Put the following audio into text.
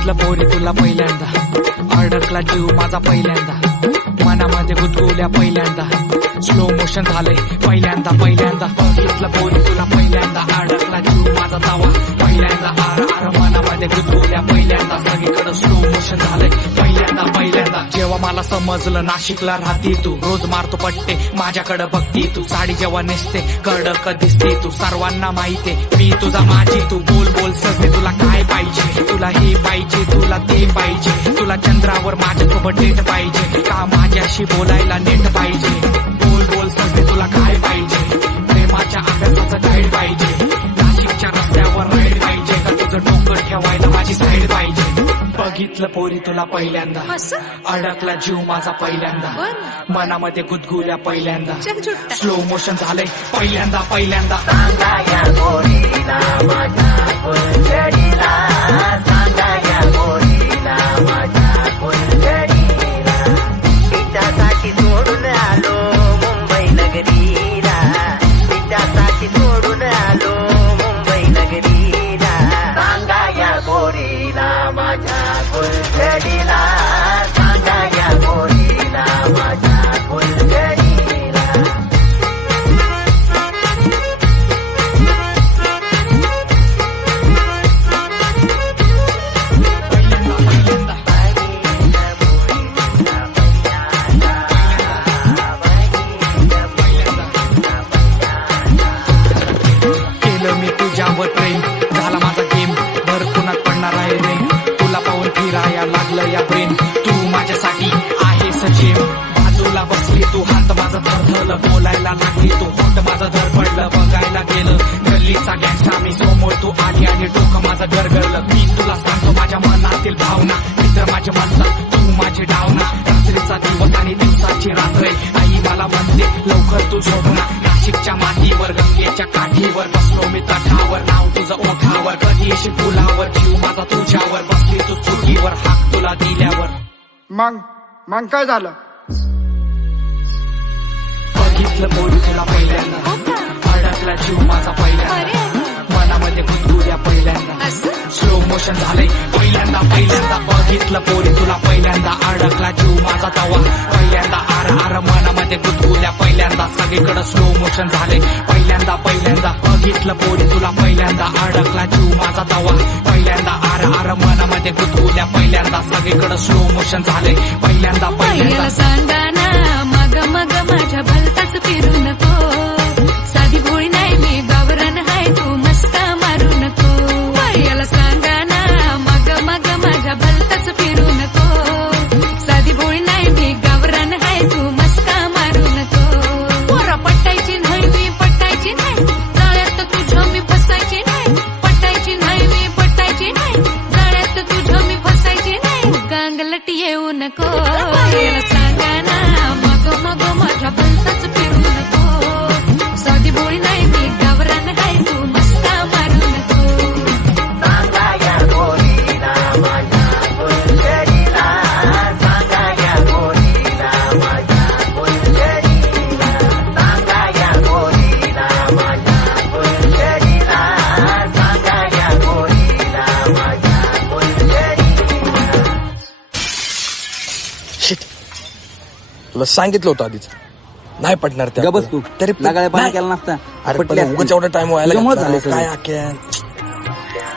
बघितलं पोरी तुला पहिल्यांदा, अडकला जीव माझा पहिल्यांदा, मनामध्ये गुदगुल्या पहिल्यांदा, स्लो मोशन झालंय पहिल्यांदा. बघितलं पोरी तुला पहिल्यांदा, अडकला जीव माझा तवा पहिल्यांदा, आर मनामध्ये गुदगुल्या पहिल्यांदा, सगळीकडे स्लो मोशन झालंय पहिल्यांदा. जेव्हा मला समजलं नाशिकला राहती तू, रोज मारतो पट्टे माझ्याकडे बघती तू, साडी जेव्हा नेसते कडक दिसते तू, सर्वांना माहितीये मी तुझा माझी तू. बोल बोल सजने तुला काय पाहिजे, तुला हे पाहिजे तुला ते पाहिजे, तुला चंद्रावर माझ्यासोबत डेट पाहिजे का माझ्याशी बोलायला नेट पाहिजे. बोल बोल सजने तुला काय पाहिजे, प्रेमाच्या अभ्यासाचं गाईड पाहिजे, नाशिकच्या रस्त्यावर राईड पाहिजे का तुझं डोकं ठेवायला माझी साईड पाहिजे. बघितलं पोरी तुला पहिल्यांदा, अडकला जीव माझा पहिल्यांदा, मनामध्ये गुदगुल्या पहिल्यांदा, स्लो मोशन झालंय पहिल्यांदा. सांगा या पोरीला माझ्या फुलझडीला, सांगा या पोरीला माझ्या फुलझडीला, तिच्यासाठी सोडून आलो मुंबई नगरीला, तिच्यासाठी सोडून आलो मुंबई नगरीला. सांगा या पोरीला माझ्या फुलझडीला, सांगा या पोरीला माझ्या फुलझडीला. केलं मी तुझ्यावर प्रेम, झाला माझा गेम, भर कुणात पडणार आहे रे, तुला पाहून फिराया लागलं या प्रेम, तू माझ्यासाठी आहे सजेम. बाजूला बसली तू, हात माझा धरधरलं, बोलायला लागली तू, होट माझं धडपडलं, बघायला गेलं गल्लीचा गँगस्टा मी, समोर तू आली आणि डोकं माझं गरगरलं. मी तुला सांगतो माझ्या मनातील भावना, मित्र माझे म्हणतात तू माझी डावना, रात्रीचा दिवस आणि दिवसाची रात्र, आई मला म्हणते लवकर तू झोपना. नाशिकच्या मातीवर गंगेच्या काठीवर बसलो मी तटावर, नाव तुझं ओठावर, कधी येशील पुलावर, जीव माझा तुझ्यावर, बसली तू चुकीवर, हाक तुला दिल्यावर. मग काय झालं? बघितलं पोरी तुला पहिल्यांदा, अडकला जीव माझा पहिल्यांदा, मनामध्ये गुदगुल्या पहिल्यांदा, स्लो मोशन झालंय पहिल्यांदा. बघितलं पोरी तुला पहिल्यांदा, अडकला जीव माझा तवा पहिल्यांदा, आर मनामध्ये गुदगुल्या पहिल्यांदा, सगळीकडे स्लो मोशन झालंय पहिल्यांदा. बघितलं पोरी तुला पहिल्यांदा, अडकला जीव माझा तवा पहिल्यांदा, आर मनामध्ये गुदगुल्या पहिल्यांदा, सगळीकडे स्लो मोशन झालंय पहिल्यांदा. सांगा ना मग माझ्या भलताच फिरू नको, साधी भोळी नाही मी गावरान हाय, तू मस्का मारू नको. याला सांगा ना मग माझ्या भलताच फिरू नको, साधी भोळी नाही मी गावरान हाय, तू मस्का मारू नको. पोरा पटायची नाही मी पटायची नाही, जाळ्यात तुझ्या मी फसायची नाही, पटायची नाही मी पटायची नाही, जाळ्यात तुझ्या मी फसायची नाही, गांगलट येऊ नको. याला सांगा ना मग माझ्या भलताच फिरू नको, साधी भोळी नाही मी गावरान हाय, तू मस्का मारू नको. सांगा या पोरीला माझ्या फुलझडीला, सांगा या पोरीला माझ्या फुलझडीला, सांगा या पोरीला माझ्या फुलझडीला, सांगा या पोरीला माझ्या फुलझडीला. तुला सांगितलं होतं आधीच नाही पटणार त्या. गबस तू तरी लगाळ्या पाणी केला नसता. अरे पटल्या उगाच एवढा टाइम व्हायला तुझ्यामुळं घेतला. झालं सगळं. काय आख्या